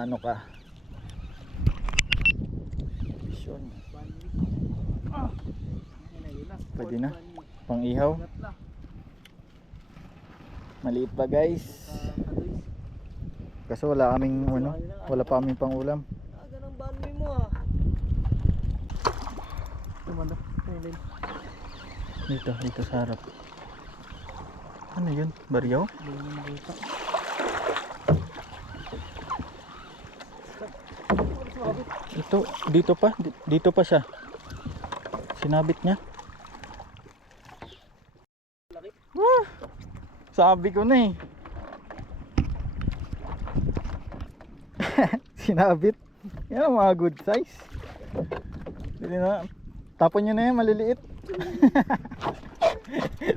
ano ka. Yun. Pwede na. Pang ihaw. Maliit pa guys. Kasi wala kaming ano, wala pa kaming pang ulam. Ganang banmi mo ah. Tumanda. Dito sa harap. Ano yun? Baryaw? Ito, dito pa siya. Sinabit niya. Sabi ko na eh. Sinabit. Yan ang mga good size. Hindi na. Tapon nyo na yan, maliliit.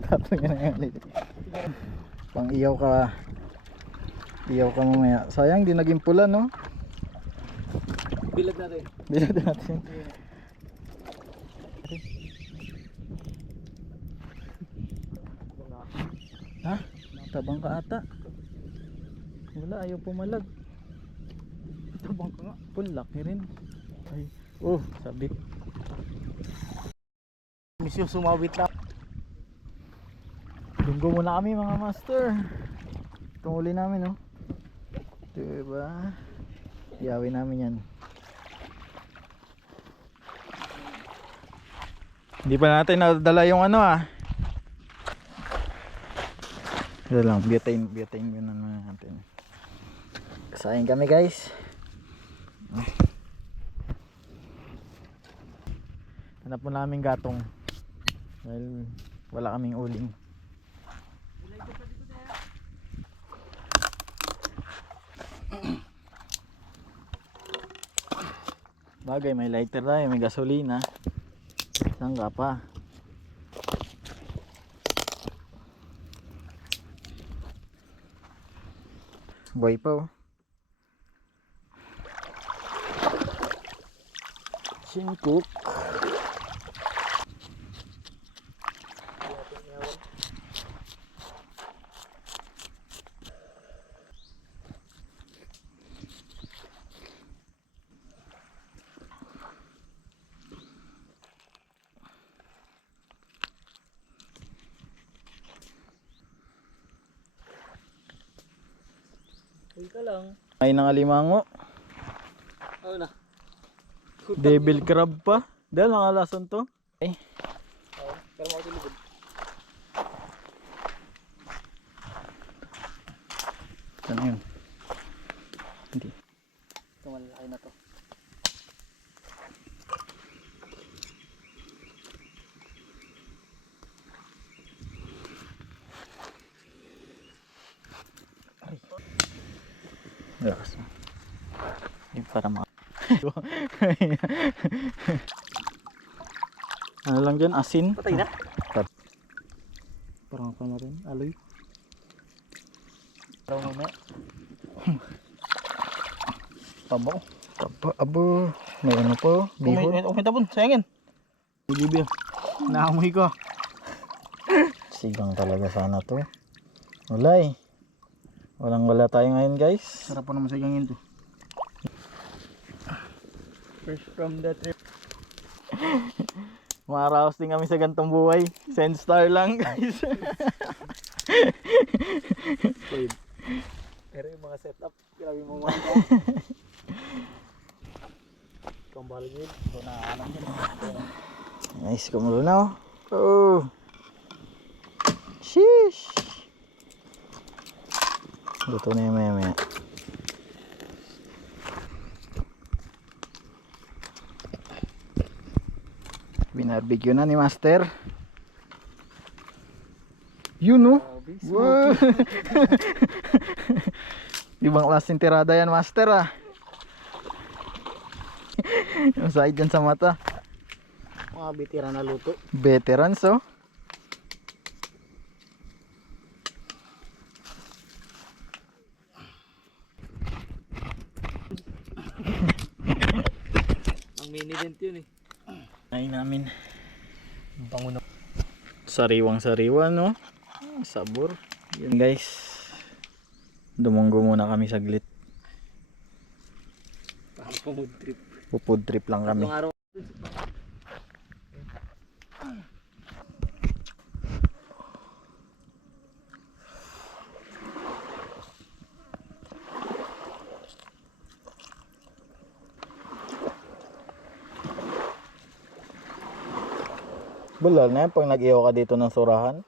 Tapon nyo na yan, maliliit. Pang iyaw ka. Iyaw ka mamaya. Sayang, di naging pula, no? Bilad natin. Bilad natin. Ha? Tabang ka ata. Wala, ayaw pumalag. Tabang ka nga. Laki rin. Ay. Oh, sabit. Misyon sumawit lang. Lunggo muna kami mga master. Itong uli namin, no? Diba? Iyawin namin yan. Hindi pa natin nadala yung ano ah. Ito lang, butane yun naman natin. Kasain kami guys. Hanap mo namin gatong. Dahil wala kaming uling. Bagay, may lighter tayo, may gasolina. Saan ka pa? Buhay pa oh. Sincook. Uy ka lang. Ay ng alimango. Ano na? Devil crab pa. Dahil nakalason to. Eh. Oo. Pero makatulugod. Ano yun? Hindi. Ito malaki na to. Lakas mo. Yung para mga ano lang dyan? Asin? Patay na. Parang ako na rin. Aloy. Parang mamaya. Taba. Taba. Abo. May ano po? Bihon. Okay tapon. Sayangin. Bibia. Naamoy ko. Sigang talaga sana to. Wala eh. Wala tayo ngayon guys. Sarap po naman sayangin to. Fresh from the trip. Makaraos din kami sa gantong buhay. Sandstar lang guys. Pero yung mga setup, grabe mo mga kambal yun. Ito na alam yun. Nice, kumulo na oh. Oh. Sheesh. Luto na yung maya. Binarbecue na ni Master. Yun no? Wow. Ibang klaseng tirada yan Master ah. Yung side dyan sa mata. Mga bitira na luto. Veterans oh. Ang mini dent yun eh. Ay namin. Ang panguno. Sariwang-sariwa no. Sabor. Yun guys. Dumunggo muna kami saglit. Food trip. Food trip lang kami. Tatlong araw. Bulal na yan pag nag-ihaw ka dito ng surahan.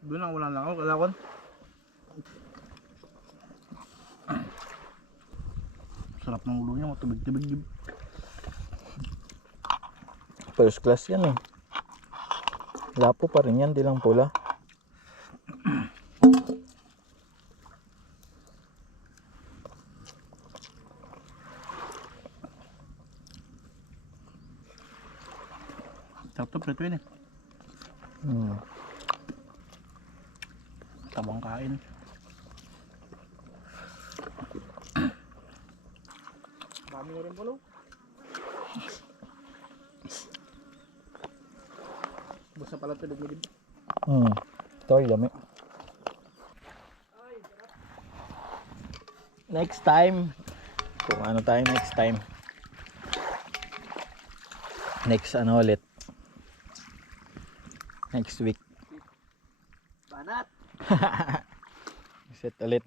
Doon ang wala lang ako. Kalakon. Sarap ng ulo niya. Matubig-tubig. First class yan eh. Lapo pa rin yan, di lang pula. Sarap to preto yun eh. Tabang kain. Dami mo rin pala. Basta pala ito dagmigid. Ito ay dami. Next time. Kung ano tayo next time. Next ano ulit. Next week. Banat! Set ulit.